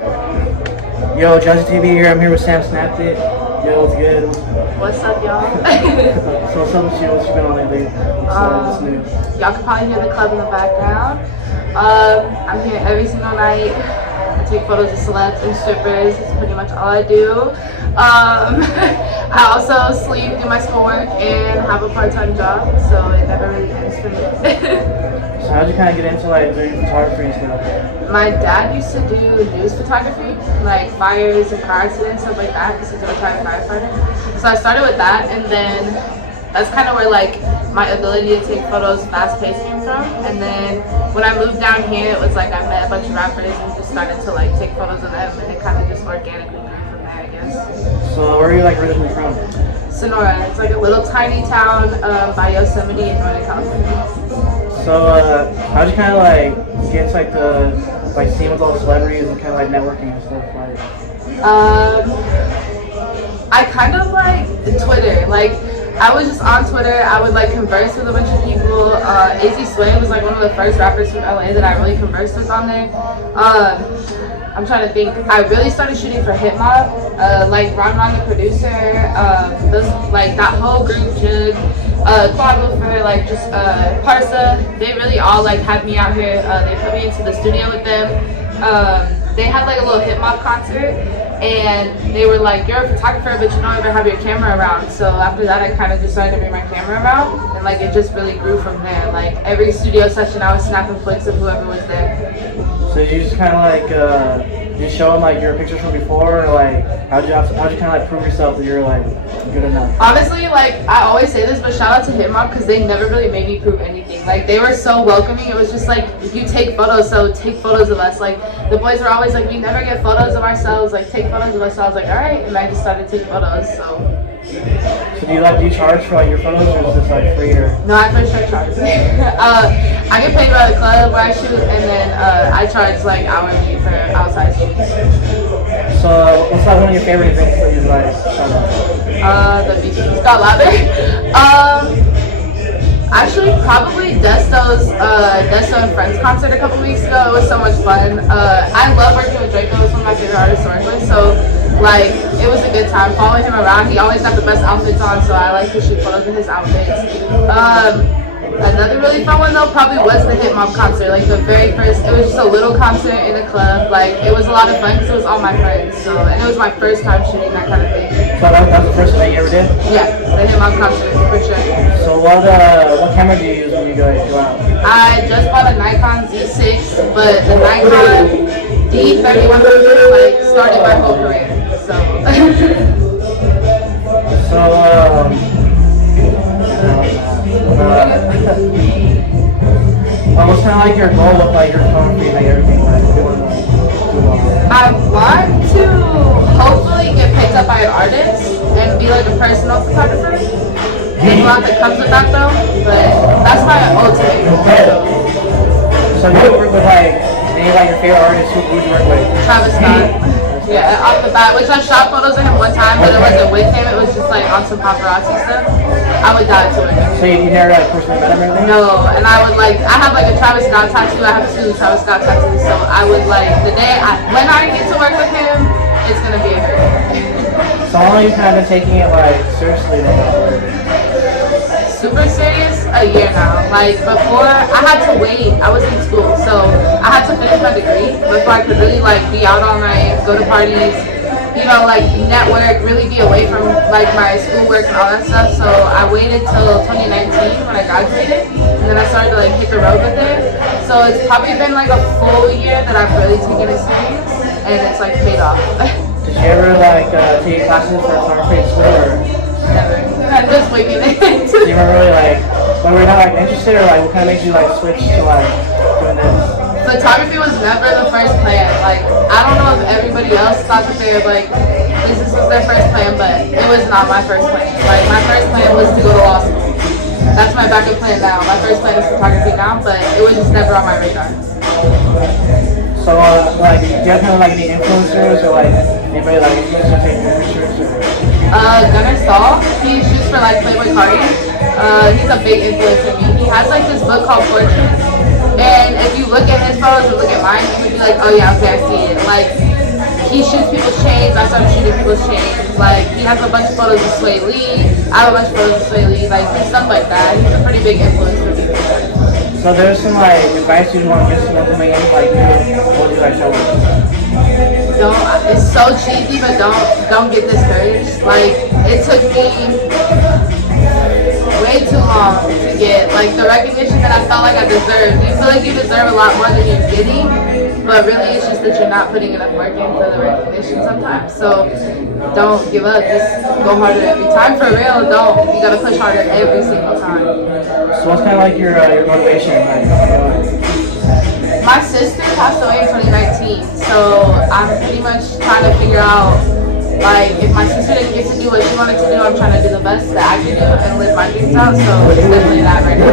Yo, Jazzy TV here. I'm here with Sam.SNAPPed.IT. Yo, what's good? What's up, y'all? So what's up with you? What's you been on lately? What's new? Y'all can probably hear the club in the background. I'm here every single night. I take photos of celebs and strippers. That's pretty much all I do. I also sleep, do my schoolwork, and have a part-time job, so it never really ends for me. So how'd you kind of get into like doing photography and stuff? My dad used to do news photography, like fires and car accidents, stuff like that, because he's a retired firefighter. So I started with that, and then that's kind of where like my ability to take photos fast-paced came from. And then when I moved down here, it was like I met a bunch of rappers and just started to like take photos of them, and it kind of just organically grew from there, I guess. So where are you like originally from? Sonora. It's like a little tiny town by Yosemite in Northern California. So how'd you kind of like get into like the scene with all the celebrities and kind of like networking and stuff like? I kind of like Twitter. Like I was just on Twitter. I would like converse with a bunch of people. AZ Sway was like one of the first rappers from LA that I really conversed with on there. I'm trying to think. I really started shooting for Hip Hop, like Ron the producer, like that whole group, Jug, Quadlufer, like just Parsa. They really all like had me out here. They put me into the studio with them. They had like a little hip hop concert, and they were like, "You're a photographer, but you don't ever have your camera around." So after that, I kind of decided to bring my camera around, and like it just really grew from there. Like every studio session, I was snapping flicks of whoever was there. So you just kind of like you show them like your pictures from before, or like how'd you kind of like prove yourself that you're like good enough? Honestly, like I always say this, but shout out to Hip Hop because they never really made me prove anything. Like they were so welcoming. It was just like, you take photos, so take photos of us. Like the boys were always like, we never get photos of ourselves. Like take photos of us. So I was like, all right, and I just started taking photos. So do you charge for like your photos, or is this like free or? No, I for sure charge. I get paid by the club where I shoot, and then I charge like hourly for outside shoots. So what's like one of your favorite events that you like shot at? The beach Scott Lather. Actually, probably Desto's Desto and Friends concert a couple weeks ago. It was so much fun. I love working with Draco. He's one of my favorite artists to work with. So, like, it was a good time following him around. He always got the best outfits on, so I like to shoot photos of his outfits. Another really fun one though probably was the Hip Hop concert. Like the very first, it was just a little concert in a club. Like it was a lot of fun because it was all my friends. So, and it was my first time shooting that kind of thing. So that was the first thing you ever did? Yeah, the Hip Hop concert for sure. So what camera do you use when you go out? I just bought a Nikon Z6, but the Nikon D3100 like started my whole career. So. What's kind of like your goal with like your photography and like everything like doing? I want to hopefully get picked up by an artist and be like a personal photographer. There's a lot that comes with that though, but that's my ultimate goal. So you work with like any like your favorite artists? Who would you work with? Travis Scott. Yeah, off the bat, which I shot photos of him one time, but it wasn't with him, it was just like on some paparazzi stuff. I would die to it. So you never like personally met him or anything? No, and I would like, I have like a Travis Scott tattoo, I have 2 Travis Scott tattoos, so I would like, when I get to work with him, it's gonna be a great. So how long have you kind of been taking it like seriously then? Super serious? A year now. Like before, I had to wait. I was in school, so I had to finish my degree before I could really like be out all night, go to parties, you know, like network, really be away from like my schoolwork and all that stuff. So I waited till 2019 when I graduated, and then I started to like hit the road with it. So it's probably been like a full year that I've really taken it serious, and it's like paid off. Did you ever like take classes for photography in school or? Never. I'm just winging it. So you were really like, when we were not like interested, or like what kind of makes you like switch to like doing this? Photography was never the first plan. Like I don't know if everybody else thought that they were like this was their first plan, but it was not my first plan. Like my first plan was to go to law school. That's my backup plan now. My first plan is photography now, but it was just never on my radar. So like, do you have kind of like any influencers or like anybody like influencers taking your pictures? Gunnar Saul, he shoots for like Playboy Cardi. He's a big influence for me. He has like this book called Portraits, and if you look at his photos and look at mine, you would be like, oh yeah, okay, I see it. Like he shoots people's chains. I started shooting people's chains. Like, he has a bunch of photos of Sway Lee. I have a bunch of photos of Sway Lee. Like, stuff like that. He's a pretty big influence for me. So there's some like advice you want to give someone coming in, like you, what would you like tell them? Don't. It's so cheesy, but don't get discouraged. Like, it took me way too long to get like the recognition that I felt like I deserved. You feel like you deserve a lot more than you're getting, but really it's just that you're not putting enough work in for the recognition sometimes. So don't give up. Just go harder every time. For real, don't. You gotta push harder every single time. So what's kind of like your motivation? Like, My sister passed away in 2019, so I'm pretty much trying to figure out, like, if my sister didn't get to do what she wanted to do, I'm trying to do the best that I can do and live my dreams out. So it's definitely that right now.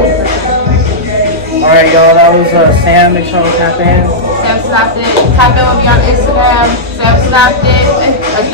All right, y'all. That was Sam. Make sure to tap in. Sam.snapped.it. Tap in with me on Instagram. Sam.snapped.it.